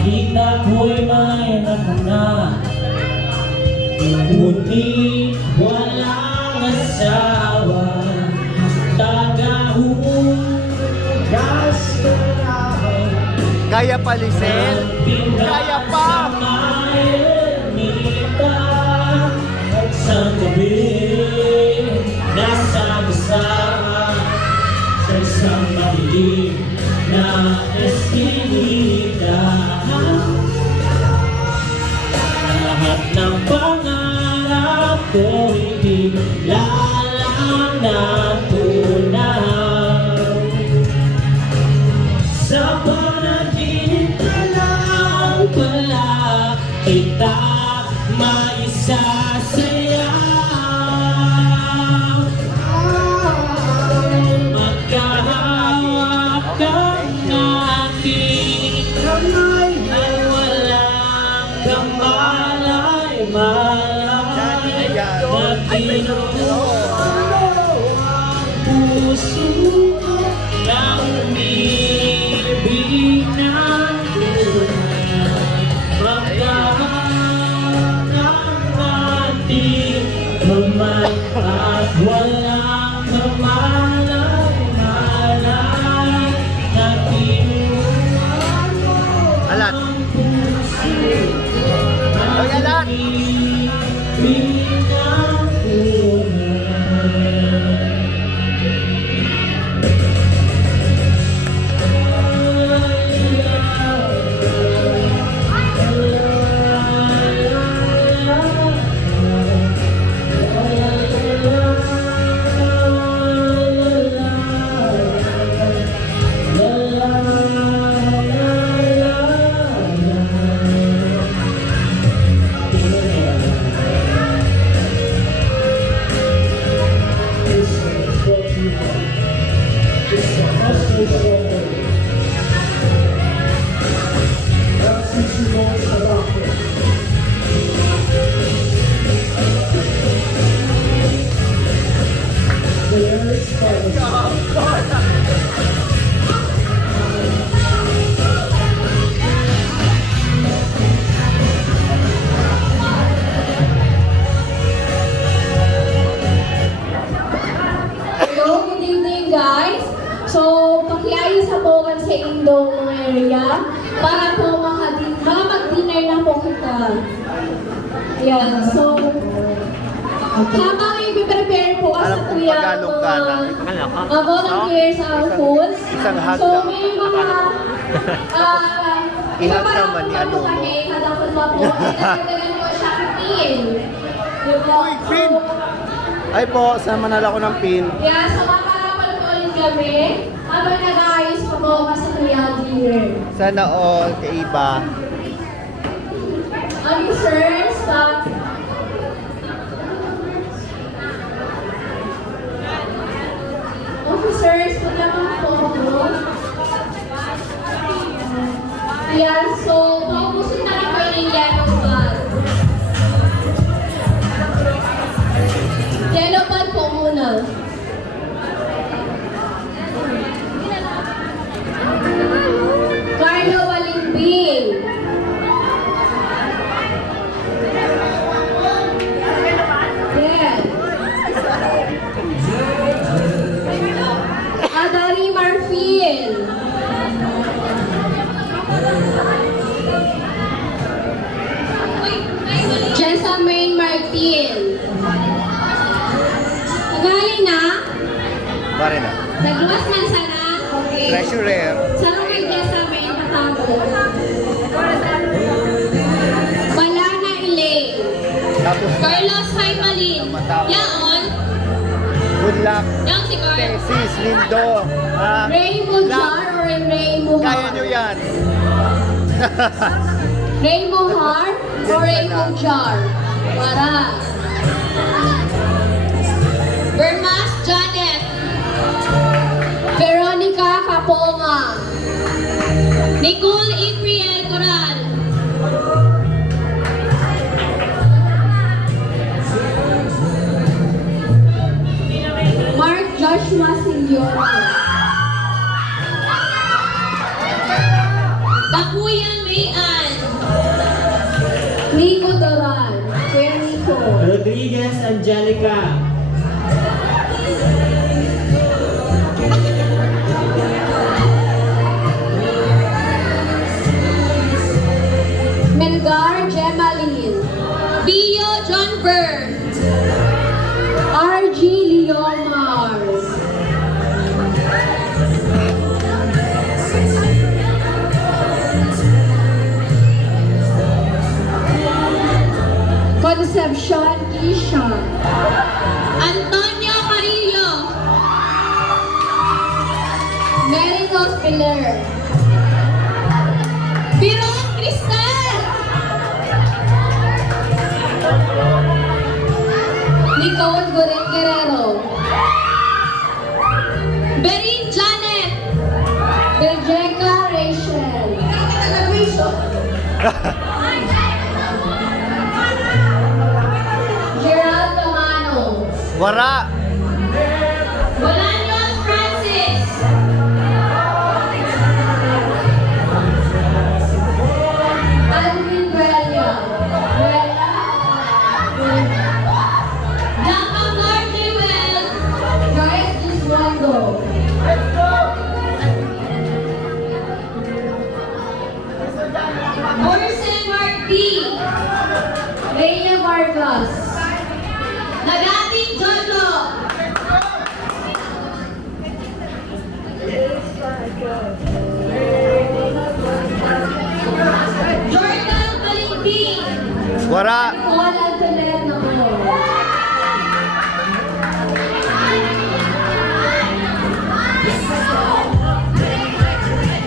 Kahit ako'y may nakuna, ngunit walang asawa. Tagahugas na lang, Gaya pa, Lisel. Gaya pa. at sa gabi nasagasa sa isang madilim na eskinita. Lahat ng pangarap ko'y bigla lang natunaw. Sa panaginip na lang pala kita maisasayaw. Magkahawak ang aking kamay ay walang kamalay-malay na pinuno ang puso ng umibig ng tunay. Magkahawak ang ating kamay at walang kamalay-malay na pinuno Alat. ang puso Oy, alat. So, pakiayos sa bukan sa Indo area para po makapag-dinner na po kita. Yan, so, habang i-prepare po sa kuya mga volunteers ang foods. So, may mga Ihatama ni ano mo. Dapat pa po, nagdagdagan po siya 15. Uy, pin! Ay po, sama na lang ako ng pin. Yeah, so makarapal po ulit kami habang nag-aayos pa po kasi kuya dinner. Sana all kay iba. Officers, Officers, paglaman po ako. Yeah, so paubusin na rin po yung yellow bag. Yellow bag po muna. Carlo Walimbing. Adari Marfil. Jessamine Martin. Magaling na? Pare na. Nagluwas man sana? Okay. Treasurer. Saan kay Jessamine patago? Balana Elaine. Tapos Carlos Haimalin. Yaon. good luck. Yang si Carl. Tesis, Lindo. Rainbow Jar or Rainbow Kaya Heart? nyo yan. Rainbow Heart or Rainbow Jar? Para. Bermas Janet. Veronica Caponga. Nicole April Coral. Mark Joshua Senior. Kakuya Mayan. Nico Doran. Kuya Nico. Rodriguez Angelica. Melgar Gemaline. Bio John Byrne. RG Leomar. Concepcion Isha. Antonio Carillo. Mary Hospiller. Biron Cristel. Nicole Goren Guerrero. Berin Janet. Beljeca Rachel. Gerald Camano. Wara. Bolaños Francis. Alvin Brelia. Jacamar Jewel. Joyce Giswondo. Orse Mark B. Reyna Vargas. Nagating Jojo. Jordan Balimbing. Wara. Paul Antoinette Nako.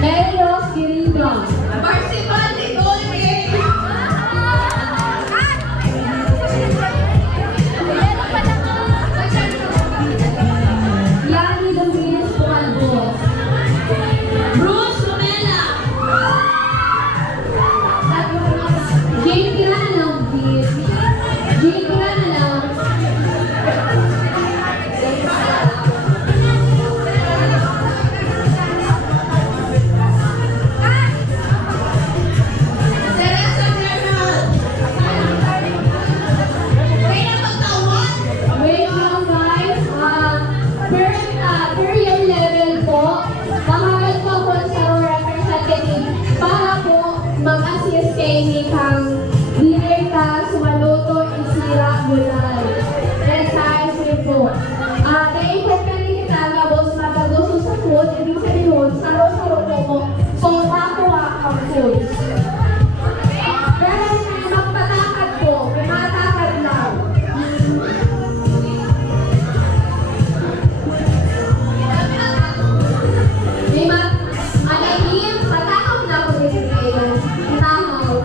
Mary Rose Quirino. Parsipan de Golden. Yani Dominguez Pumalbos. Bruce Romela. Jane Kira na lang, please. Jane Kira na lang. Teresa Bernal. Kaya pagtawag. Wait lang guys. Per year level po, mahal po ako sa representative para po mag-assist kay Nikang dinner ka sumaluto isira bulay. Exercise rin po. Kaya i-compare kita nga boss magagusto sa food, ibig sabihin, saro-saro po mo. So, makuha ang food. Pero magpatakad po, may matakad lang. Lima, anahim, patakaw na ako dito kayo. Patakaw.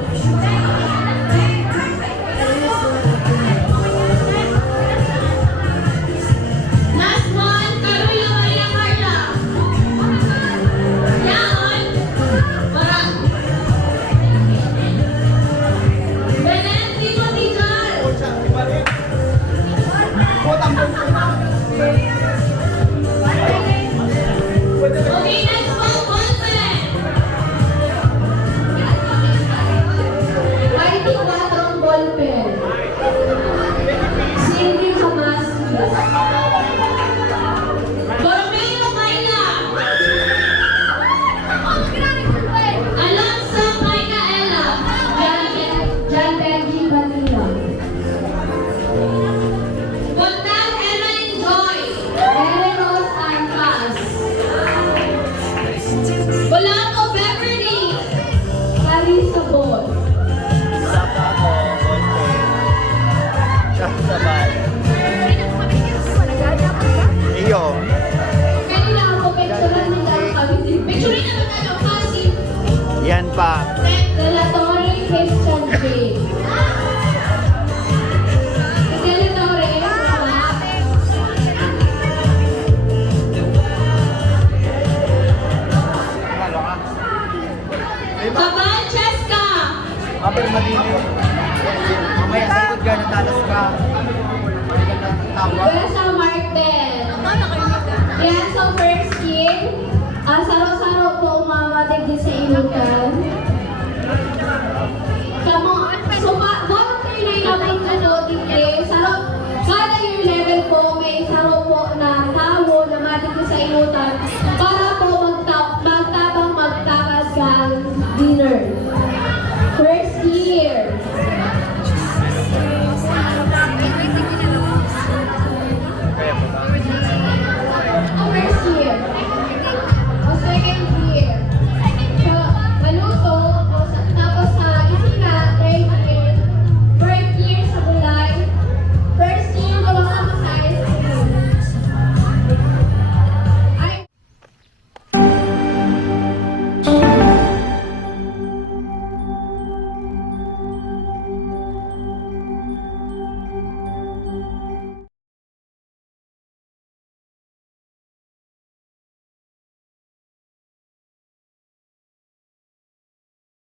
Nasmon Carolina Maria Carla. Yaon. Para. Belen Timothy Jar. Okay, next one, Bolpen. Mighty Quatrong Ballpen. Cindy Hamaskis. Borromeo Mayla. Alonso Micaela. John Benji Vanilla. Bontal Erin Joy. Eleanor Antas. Bolaco Beverly. Carissa Bon. Sapa ko. Sabay. Iyo. Kanina ako picturean nila kami. Picture na tayo kasi. Yan pa. Delatore Christian J. Delatore, Kabal Cheska. Kapag malilim. Mamaya sa likod ka, natalas ka. Tawa. Besa Martel. Yan, so first kid. Saro-saro po umamatig din sa inutan. kang dinner.